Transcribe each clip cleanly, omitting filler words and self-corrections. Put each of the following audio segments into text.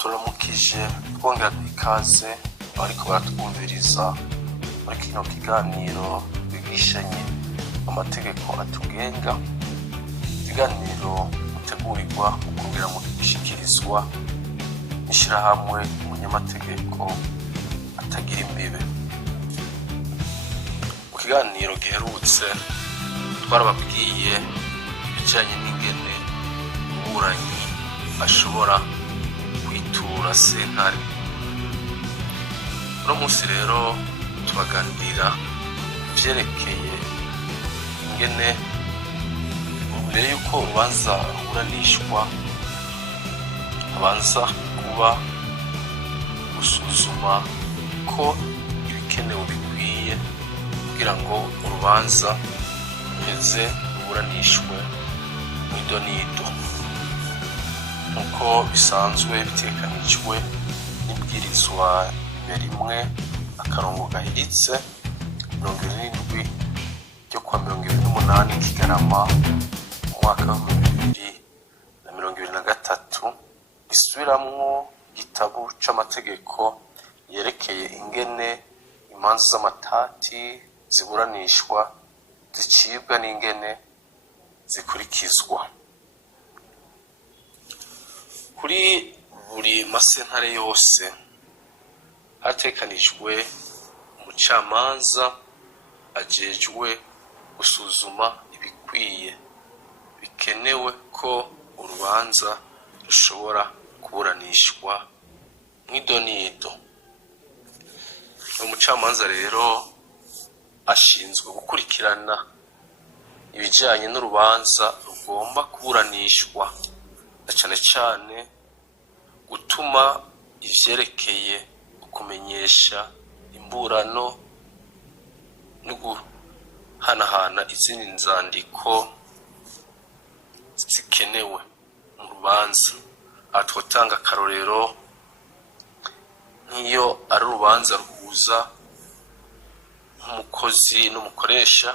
turamukije twongera ikaze ariko baratwumviriza muri kino kiganiro bigishanye amategeko atugenga, ikiganiro gutegurirwa kugira ngo gishikirizwa n'ishirahamwe umunyamategeko atagira imbibe. Mu kiganiro giherutse twarababwiye ibijanye n'ingene umuburanyi ashobora kwitura sentare. Uno munsi rero tubaganirira ivyerekeye ingene mbere yuko urubanza ruburanishwa habanza kuba gusuzuma ko ibikenewe bikwiye kugira ngo urubanza ruheze ruburanishwe mw'idonido nk'uko bisanzwe bitegekanijwe n'ibwirizwa rimwe akarongo gahiritse 70 ryo kwa 28 Kigarama mu mwaka wa 2023 isubiramwo igitabo c'amategeko yerekeye ingene imanza z'amatati ziburanishwa zicibwa n'ingene zikurikizwa. Kuri buri masentare yose hatekanijwe umucamanza ajejwe gusuzuma ibikwiye bikenewe ko urubanza rushobora kuburanishwa mw'idonido. Umucamanza rero ashinzwe gukurikirana ibijanye n'urubanza rugomba kuburanishwa, na cane cane gutuma ivyerekeye kumenyesha imburano no guhanahana izindi nzandiko zikenewe mu rubanza. Aha twotanga akarorero nk'iyo ari urubanza ruhuza nk'umukozi n'umukoresha,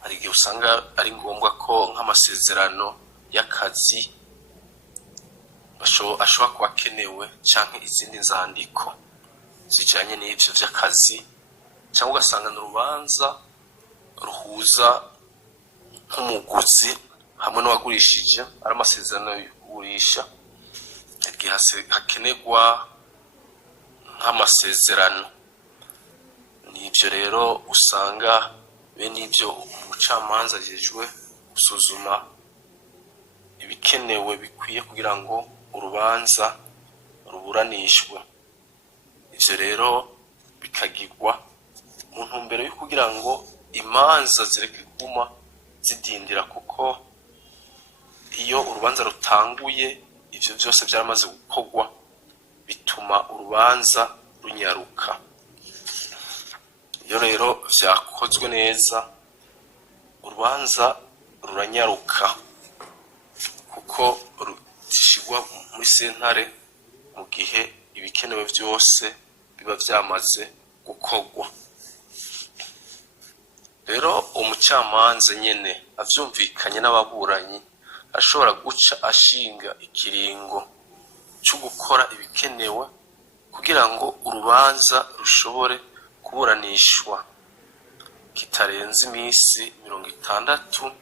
hari igihe usanga ari ngombwa ko nk'amasezerano y'akazi ashobora kuba akenewe canke izindi nzandiko zijanye n'ivyo vy'akazi, cyangwa ugasanga n'urubanza ruhuza nk'umuguzi hamwe n'uwagurishije ari amasezerano y'ugurisha, igihe hakenerwa nk'amasezerano. Nivyo rero usanga bene ivyo umucamanza ajejwe gusuzuma ibikenewe bikwiye kugira ngo urubanza ruburanishwe. Ivyo rero bikagirwa mu ntumbero yo kugira ngo imanza zireke kuguma zidindira, kuko iyo urubanza rutanguye ivyo vyose vyaramaze gukorwa bituma urubanza runyaruka. Iyo rero vyakozwe neza urubanza ruranyaruka kuko rushigwa muri sentare mu gihe ibikenewe vyose biba vyamaze gukorwa. Rero umucamanza nyene avyumvikanye n'ababuranyi ashobora guca ashinga ikiringo cyo gukora ibikenewe kugira ngo urubanza rushobore kuburanishwa kitarenze imisi 60.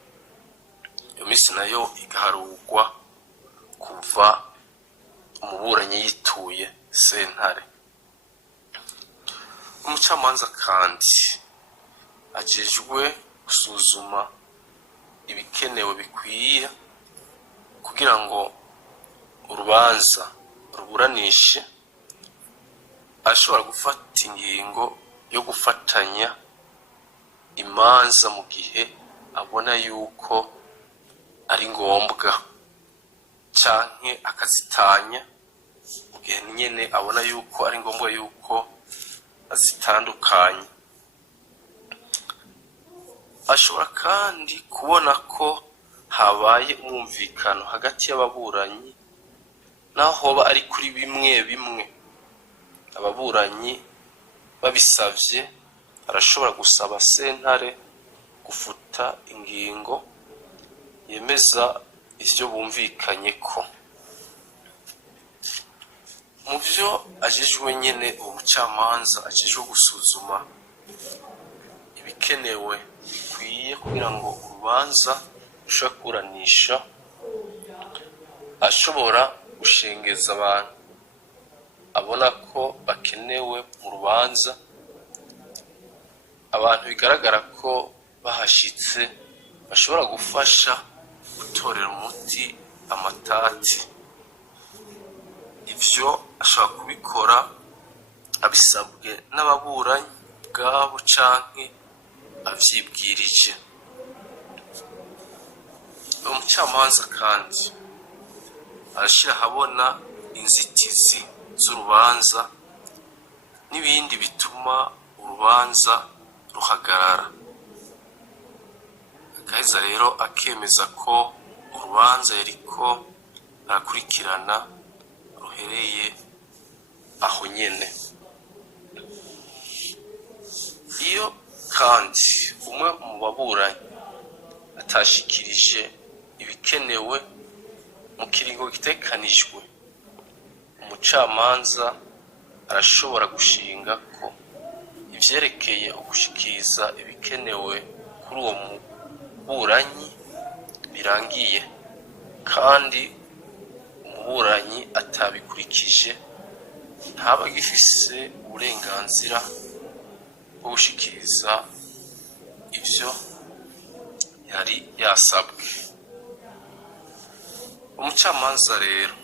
Iyo misi nayo igaharurwa kuva umuburanyi yituye sentare. Umucamanza kandi ajejwe gusuzuma ibikenewe bikwiye kugira ngo urubanza ruburanishe, ashobora gufata ingingo yo gufatanya imanza mu gihe abona yuko ari ngombwa, canke akazitanya mu gihe nyene abona yuko ari ngombwa yuko azitandukanye. Ashobora kandi kubona ko habaye umwumvikano hagati y'ababuranyi, naho hoba ari kuri bimwe bimwe ababuranyi babisavye, arashobora gusaba sentare gufuta ingingo yemeza ivyo bumvikanyeko. mu byo ajejwe nyene uwo mucamanza ajejwe gusuzuma ibikenewe bikwiye kugira ngo urubanza rushobore kuburanisha, ashobora gushengeza abantu abona ko bakenewe mu rubanza, abantu bigaragara ko bahashitse bashobora gufasha gutorera umuti amatati. Ivyo ashobora kubikora abisabwe n'ababuranyi bwabo canke avyibwirije. Umucamanza kandi arashira ahabona inzitizi z'urubanza n'ibindi bituma urubanza ruhagarara, agaheza rero akemeza ko urubanza yariko arakurikirana ruhereye aho nyene. Iyo kandi umwe mu baburanyi atashikirije ibikenewe mu kiringo gitekanijwe, umucamanza arashobora gushinga ko ivyerekeye ugushikiriza ibikenewe kuri uwo muburanyi birangiye, kandi umuburanyi atabikurikije ntaba agifise uburenganzira bwo gushikiriza ivyo yari yasabwe. Umucamanza rero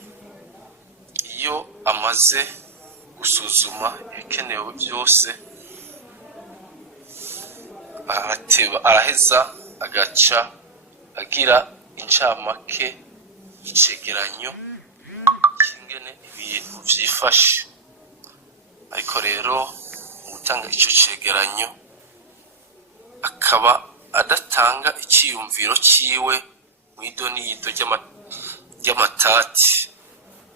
iyo amaze gusuzuma ibikenewe byose araheza agaca agira incamake icegeranyo kingene ibintu vyifashe. Ariko rero mu gutanga ico cegeranyo akaba adatanga iciyumviro ciwe mw'idonido ry'amatati,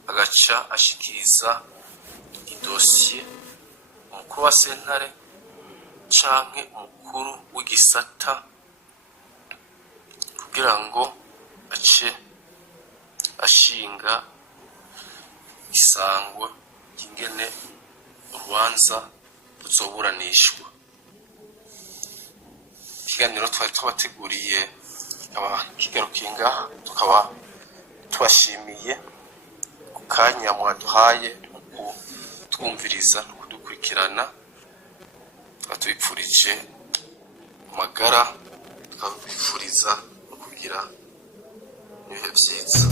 agaca ashikiriza idosiye umukuru wa sentare canke umukuru w'igisata kugira ngo ace ashinga isangwe ry'ingene urubanza ruzoburanishwa. Ikiganiro twari tubateguriye kikaba kigarukiye ngaha, tukaba tubashimiye ku kanya mwaduhaye mu kutwumviriza no kudukurikirana. Tukaba tubipfurije amagara, tukabipfuriza no kugira ibihe vyiza.